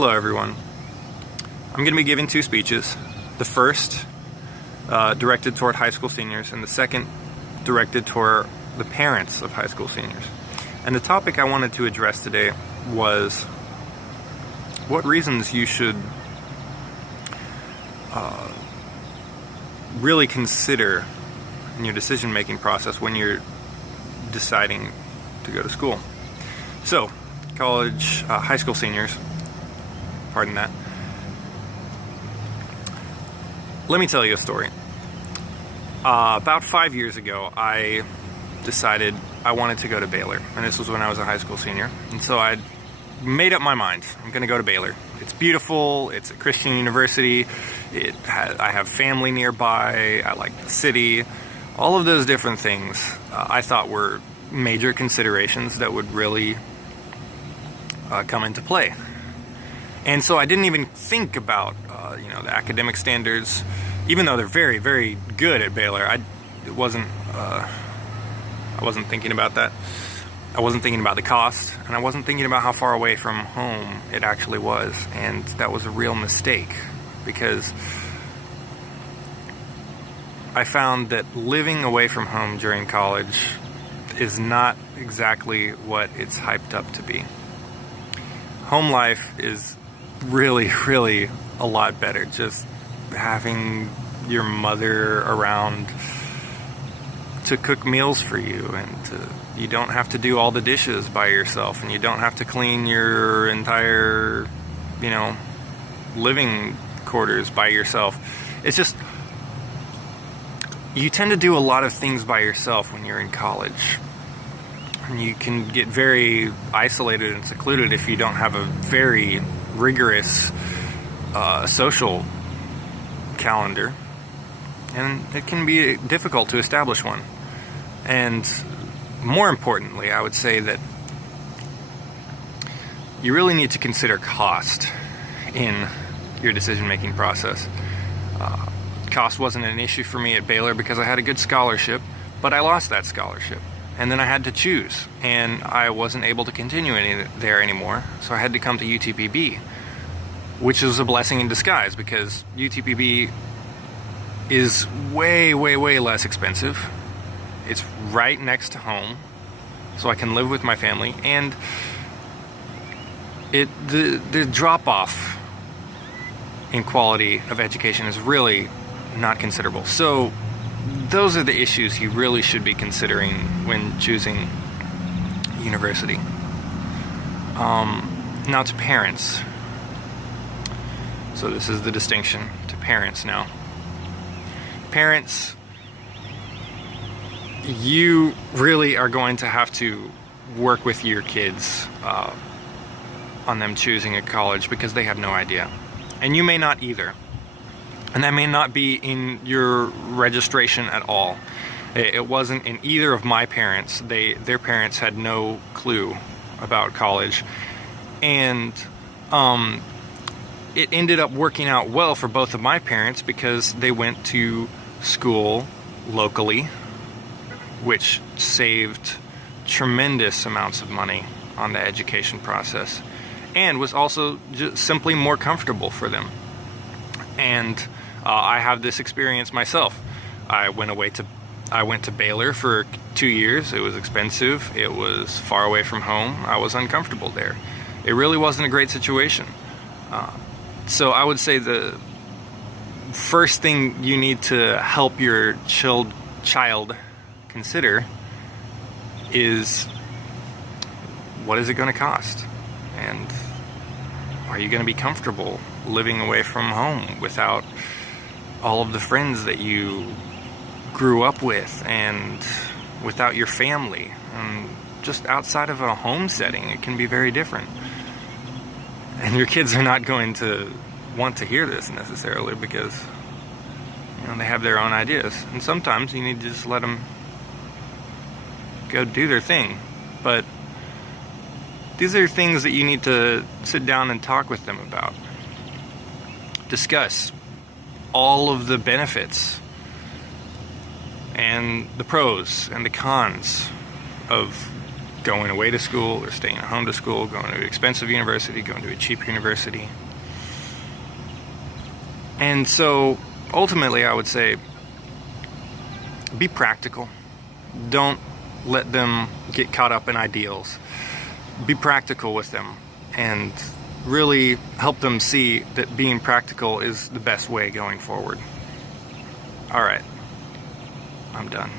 Hello everyone. I'm going to be giving two speeches. The first directed toward high school seniors, and the second directed toward the parents of high school seniors. And the topic I wanted to address today was what reasons you should really consider in your decision-making process when you're deciding to go to school. So, high school seniors, pardon that. Let me tell you a story. About 5 years ago, I decided I wanted to go to Baylor, and this was when I was a high school senior. And so I made up my mind. I'm going to go to Baylor. It's beautiful. It's a Christian university. I have family nearby. I like the city. All of those different things I thought were major considerations that would really come into play. And so I didn't even think about the academic standards, even though they're very, very good at Baylor. I wasn't thinking about that. I wasn't thinking about the cost, and I wasn't thinking about how far away from home it actually was. And that was a real mistake, because I found that living away from home during college is not exactly what it's hyped up to be. Home life is really, really a lot better. Just having your mother around to cook meals for you, and you don't have to do all the dishes by yourself, and you don't have to clean your entire, living quarters by yourself. It's just, you tend to do a lot of things by yourself when you're in college. And you can get very isolated and secluded if you don't have a very rigorous social calendar. And it can be difficult to establish one. And more importantly, I would say that you really need to consider cost in your decision-making process. Cost wasn't an issue for me at Baylor because I had a good scholarship, but I lost that scholarship. And then I had to choose, and I wasn't able to continue there anymore, so I had to come to UTPB, which was a blessing in disguise, because UTPB is way, way, way less expensive. It's right next to home, so I can live with my family, and the drop-off in quality of education is really not considerable. So those are the issues you really should be considering when choosing university. Now to parents. So this is the distinction to parents now. Parents, you really are going to have to work with your kids on them choosing a college, because they have no idea. And you may not either. And that may not be in your registration at all. It wasn't in either of my parents. Their parents had no clue about college. And it ended up working out well for both of my parents, because they went to school locally, which saved tremendous amounts of money on the education process, and was also just simply more comfortable for them. And I have this experience myself. I went to Baylor for 2 years. It was expensive. It was far away from home. I was uncomfortable there. It really wasn't a great situation. So I would say the first thing you need to help your child consider is, what is it going to cost? And are you going to be comfortable living away from home without all of the friends that you grew up with, and without your family? And just outside of a home setting, it can be very different. And your kids are not going to want to hear this necessarily, because they have their own ideas. And sometimes you need to just let them go do their thing. But these are things that you need to sit down and talk with them about. Discuss all of the benefits and the pros and the cons of going away to school or staying at home to school, going to an expensive university, going to a cheap university. And so ultimately I would say be practical. Don't let them get caught up in ideals. Be practical with them and really help them see that being practical is the best way going forward. All right, I'm done.